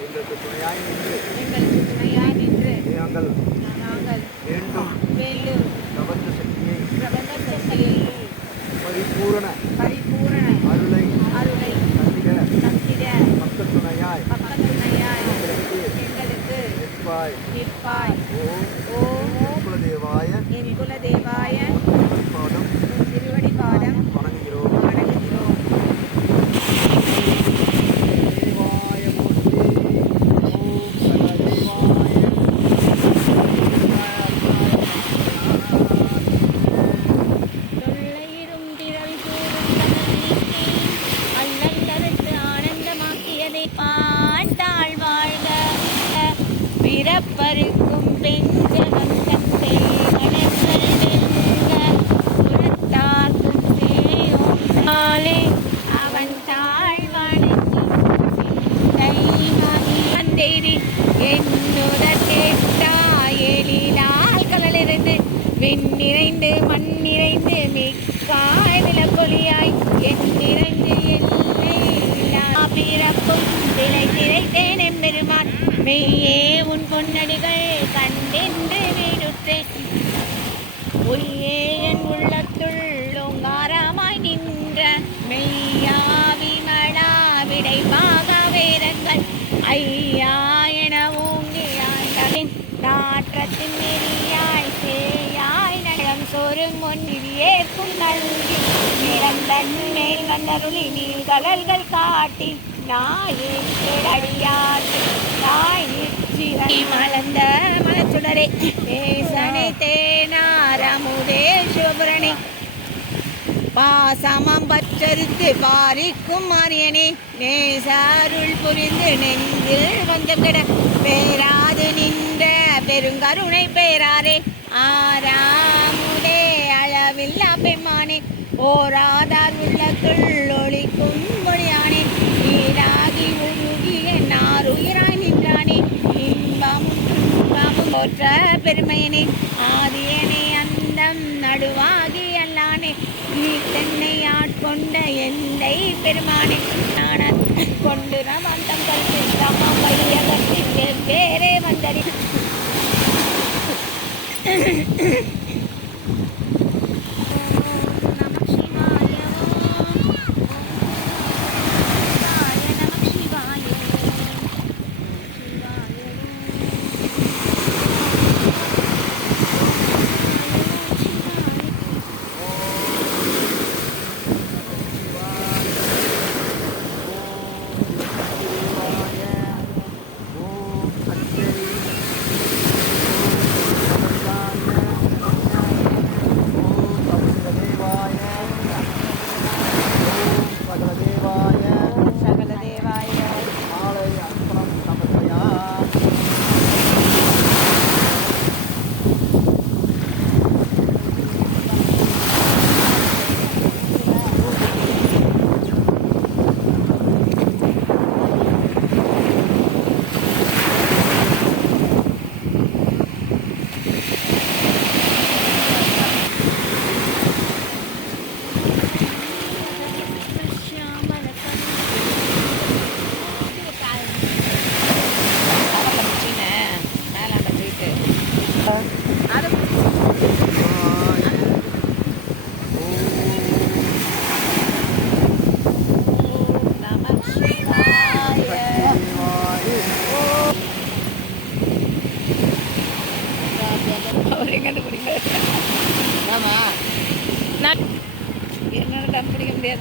எங்களுக்கு துணையாய் நின்று எங்களுக்கு துணையாய் நின்று நாங்கள் நாங்கள் வேண்டும் வேலூர் பிரபஞ்ச परिपूर्ण விண் நிறைந்து மண் நிறைந்து மிக்காய் விளக்கொலியாய் என் நிறைந்து எல்லை பிறப்பும் விலை திரைத்தேன் எம்பெருமான் மெய்யே உன் பொன்னடிகள் ஐயா என ஓங்கியாய் நாற்றத்தின் நெறியாய் சேயாய் நடம் சோறும் ஒன்றியேற்கும் நல்கி நிறந்தன் மேல் வந்தருளி நீள் கடல்கள் காட்டி நாயே அடியாட்டு நாய் நிற்சிறை மலர்ந்த மலச்சுடரே பாசமம் பற்றறுத்து பாரிக்கும் மாரியனே நேசாருள் புரிந்து நெஞ்சில் கொஞ்சம் கிட. பேராது நின்ற பெருங்கருணை பேராரே ஆறாமுதே அளவில்லா பெம்மானே. ஓராதார் உள்ளத்துள் ஒளிக்கும் மொழியானே நீராகி உருகிய நாருயிராய் நின்றானே. இன்பமும் துன்பமும் போற்ற பெருமையனே நீ தென்னை ஆட்கொண்ட எந்தை பெருமானை கொண்டு நாம் அந்தம் கருத்து தாமா வழிய வெவ்வேறே வந்தறி.